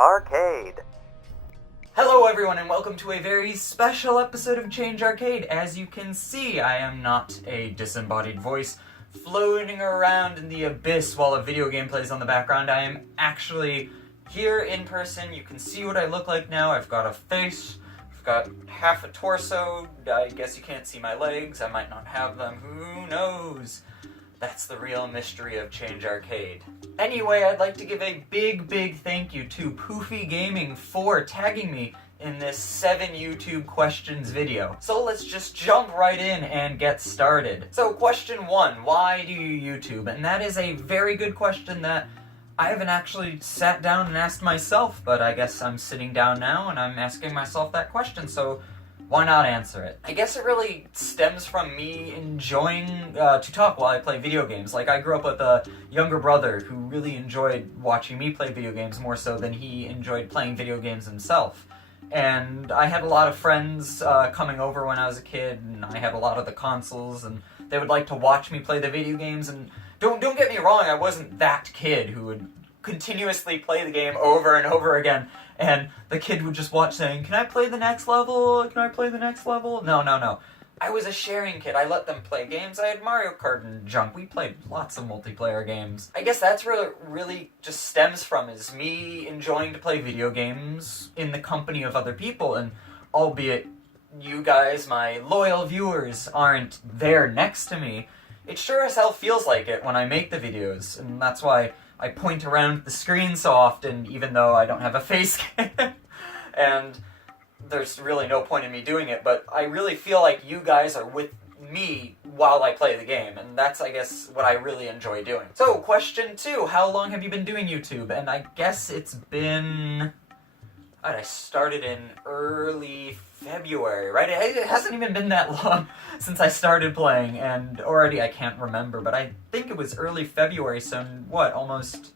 Arcade. Hello everyone and welcome to a very special episode of Change Arcade. As you can see, I am not a disembodied voice floating around in the abyss while a video game plays on the background. I am actually here in person. You can see what I look like now. I've got a face, I've got half a torso. I guess you can't see my legs. I might not have them. Who knows? That's the real mystery of Change Arcade. Anyway, I'd like to give a big thank you to Poofy Gaming for tagging me in this 7 YouTube questions video. So let's just jump right in and get started. So question 1, why do you YouTube? And that is a very good question that I haven't actually sat down and asked myself, but I guess I'm sitting down now and I'm asking myself that question, so why not answer it? I guess it really stems from me enjoying to talk while I play video games. Like, I grew up with a younger brother who really enjoyed watching me play video games more so than he enjoyed playing video games himself. And I had a lot of friends coming over when I was a kid, and I had a lot of the consoles, and they would like to watch me play the video games. And don't get me wrong, I wasn't that kid who would continuously play the game over and over again, and the kid would just watch saying, "Can I play the next level? Can I play the next level?" No. I was a sharing kid. I let them play games. I had Mario Kart and junk. We played lots of multiplayer games. I guess that's where it really just stems from, is me enjoying to play video games in the company of other people, and albeit you guys, my loyal viewers, aren't there next to me, it sure as hell feels like it when I make the videos, and that's why I point around the screen so often, even though I don't have a face cam. And there's really no point in me doing it, but I really feel like you guys are with me while I play the game, and that's, I guess, what I really enjoy doing. So, question 2, how long have you been doing YouTube? And I guess it's been... I started in early February, right? It hasn't even been that long since I started playing, and already I can't remember, but I think it was early February, so what, almost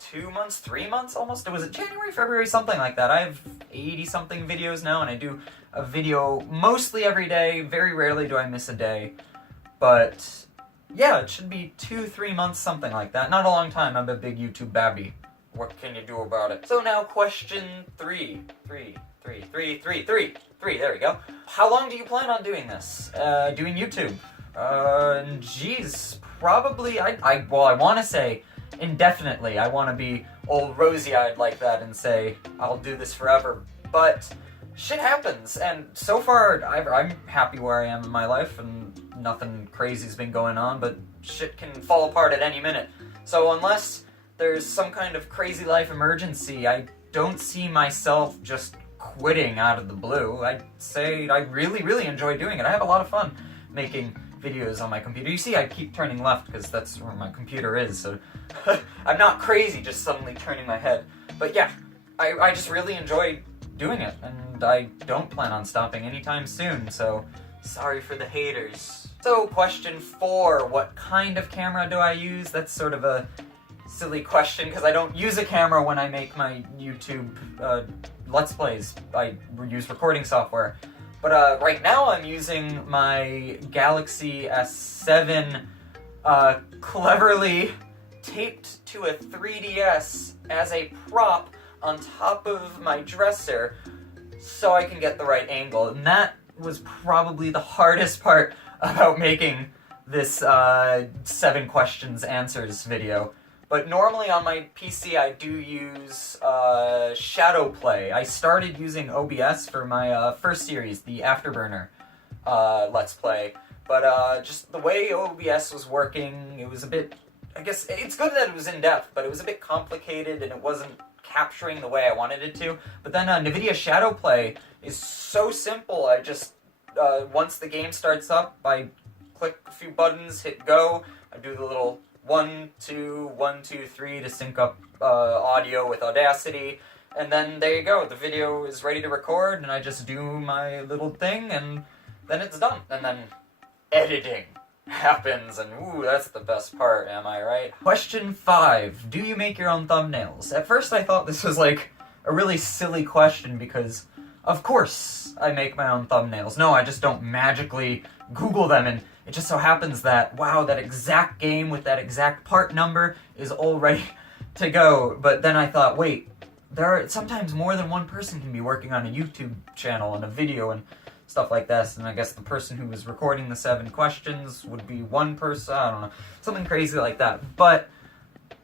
2 months, 3 months almost? Was it January, February, something like that. I have 80-something videos now, and I do a video mostly every day. Very rarely do I miss a day, but yeah, it should be 2-3 months, something like that. Not a long time. I'm a big YouTube babby. What can you do about it? So now question 3. There we go. How long do you plan on doing this? Doing YouTube? Geez, probably, I want to say indefinitely. I want to be all rosy-eyed like that and say, I'll do this forever. But shit happens, and so far, I'm happy where I am in my life, and nothing crazy's been going on, but shit can fall apart at any minute. So unless there's some kind of crazy life emergency, I don't see myself just quitting out of the blue. I'd say I really enjoy doing it. I have a lot of fun making videos on my computer. You see, I keep turning left because that's where my computer is, so I'm not crazy just suddenly turning my head. But yeah, I just really enjoy doing it, and I don't plan on stopping anytime soon, so sorry for the haters. So question 4, what kind of camera do I use? That's sort of a silly question, because I don't use a camera when I make my YouTube Let's Plays. I use recording software. But right now I'm using my Galaxy S7 cleverly taped to a 3DS as a prop on top of my dresser so I can get the right angle. And that was probably the hardest part about making this 7 questions answers video. But normally on my PC I do use Shadowplay. I started using OBS for my first series, the Afterburner Let's Play. But just the way OBS was working, it was a bit... I guess it's good that it was in-depth, but it was a bit complicated and it wasn't capturing the way I wanted it to. But then NVIDIA Shadowplay is so simple. I just, once the game starts up, I click a few buttons, hit go, I do the little 1, 2, 1, 2, 3 to sync up audio with Audacity, and then there you go, the video is ready to record, and I just do my little thing, and then it's done. And then editing happens, and ooh, that's the best part, am I right? Question 5, do you make your own thumbnails? At first I thought this was like a really silly question because, of course, I make my own thumbnails. No, I just don't magically Google them, and it just so happens that, wow, that exact game with that exact part number is all ready to go. But then I thought, wait, there are sometimes more than one person can be working on a YouTube channel and a video and stuff like this, and I guess the person who was recording the 7 questions would be one person, I don't know, something crazy like that. But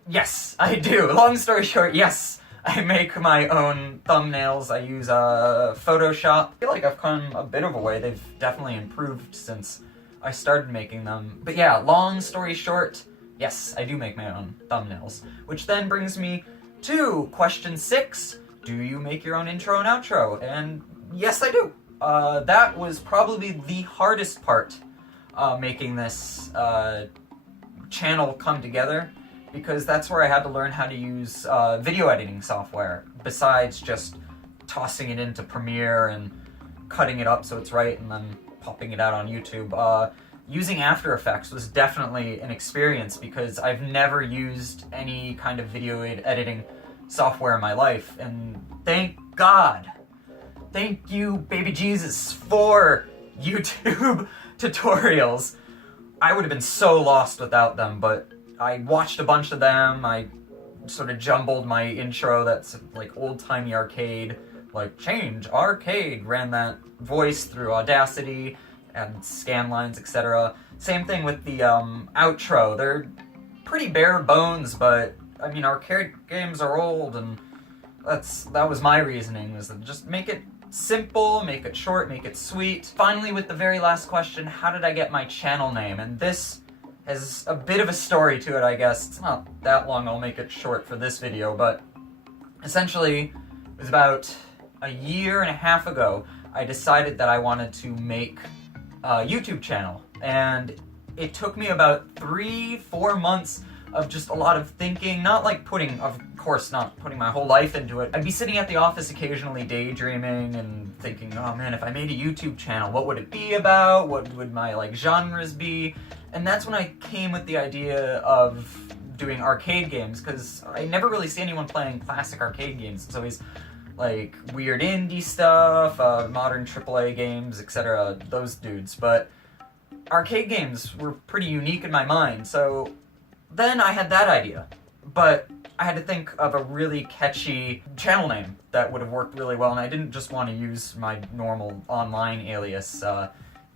yes, I do. Long story short, yes, I make my own thumbnails. I use Photoshop. I feel like I've come a bit of a way. They've definitely improved since I started making them. But yeah, long story short, yes, I do make my own thumbnails. Which then brings me to question 6. Do you make your own intro and outro? And yes, I do. That was probably the hardest part, making this channel come together, because that's where I had to learn how to use video editing software, besides just tossing it into Premiere and cutting it up so it's right and then popping it out on YouTube. Using After Effects was definitely an experience, because I've never used any kind of video editing software in my life, and thank God. Thank you, baby Jesus, for YouTube tutorials. I would have been so lost without them, but I watched a bunch of them. I sort of jumbled my intro that's like old-timey arcade, like Change Arcade, ran that voice through Audacity and scan lines, etc. Same thing with the outro. They're pretty bare bones, but I mean, arcade games are old, and that was my reasoning, was to just make it simple, make it short, make it sweet. Finally, with the very last question, how did I get my channel name? And this has a bit of a story to it, I guess. It's not that long, I'll make it short for this video, but essentially, it was about a year and a half ago, I decided that I wanted to make a YouTube channel. And it took me about 3-4 months of just a lot of thinking, not like of course not putting my whole life into it. I'd be sitting at the office occasionally daydreaming and thinking, oh man, if I made a YouTube channel, what would it be about? What would my like genres be? And that's when I came with the idea of doing arcade games, because I never really see anyone playing classic arcade games. It's always like weird indie stuff, modern AAA games, etc., those dudes. But arcade games were pretty unique in my mind, so then I had that idea, but I had to think of a really catchy channel name that would have worked really well, and I didn't just want to use my normal online alias,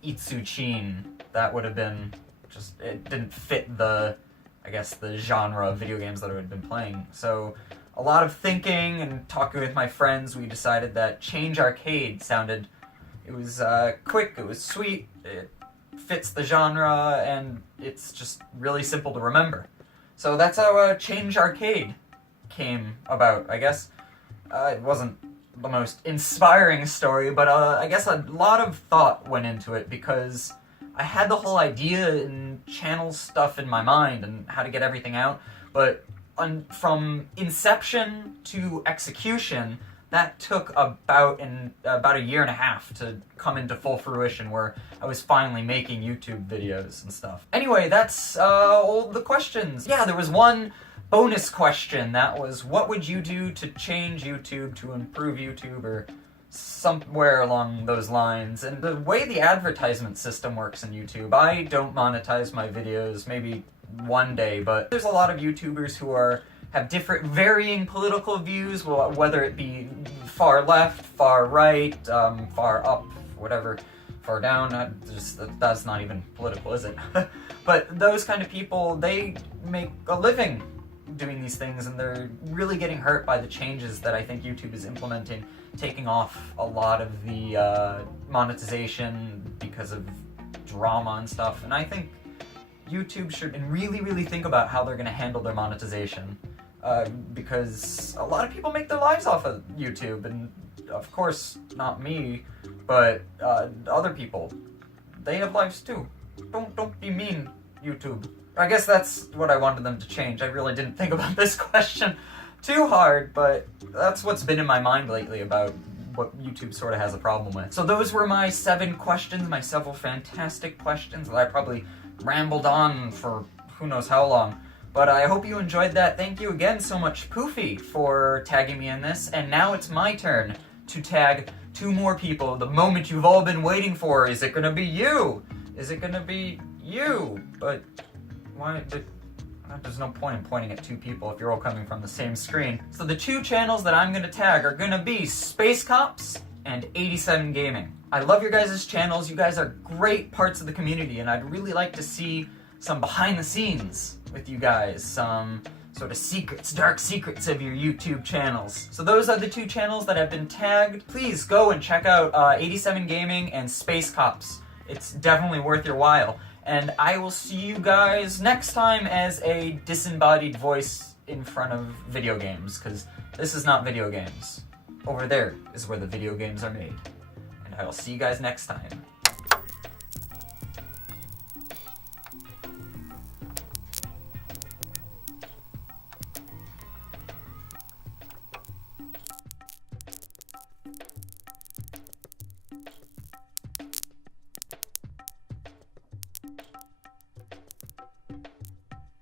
Itsuchin. That would have been just, it didn't fit the genre of video games that I had been playing. So a lot of thinking and talking with my friends, we decided that Change Arcade sounded, it was quick, it was sweet, it fits the genre, and it's just really simple to remember. So that's how Change Arcade came about, I guess. It wasn't the most inspiring story, but I guess a lot of thought went into it, because I had the whole idea and channel stuff in my mind and how to get everything out, but from inception to execution, that took about a year and a half to come into full fruition, where I was finally making YouTube videos and stuff. Anyway, that's all the questions. Yeah, there was one bonus question that was, what would you do to change YouTube, to improve YouTube, or somewhere along those lines. And the way the advertisement system works in YouTube, I don't monetize my videos, maybe one day, but there's a lot of YouTubers who have different varying political views, whether it be far left, far right, far up, whatever, far down. That's not even political, is it? But those kind of people, they make a living doing these things, and they're really getting hurt by the changes that I think YouTube is implementing, taking off a lot of the monetization because of drama and stuff. And I think YouTube should really, really think about how they're going to handle their monetization. Because a lot of people make their lives off of YouTube, and of course, not me, but other people. They have lives too. Don't be mean, YouTube. I guess that's what I wanted them to change. I really didn't think about this question too hard, but that's what's been in my mind lately about what YouTube sort of has a problem with. So those were my 7 questions, my several fantastic questions that I probably rambled on for who knows how long. But I hope you enjoyed that. Thank you again so much, Poofy, for tagging me in this. And now it's my turn to tag 2 more people. The moment you've all been waiting for. Is it gonna be you? Is it gonna be you? But why did There's no point in pointing at two people if you're all coming from the same screen. So the two channels that I'm going to tag are going to be Space Cops and 87 Gaming. I love your guys' channels. You guys are great parts of the community, and I'd really like to see some behind the scenes with you guys, some sort of secrets, dark secrets of your YouTube channels. So those are the two channels that have been tagged. Please go and check out 87 Gaming and Space Cops. It's definitely worth your while. And I will see you guys next time as a disembodied voice in front of video games, because this is not video games. Over there is where the video games are made. And I will see you guys next time.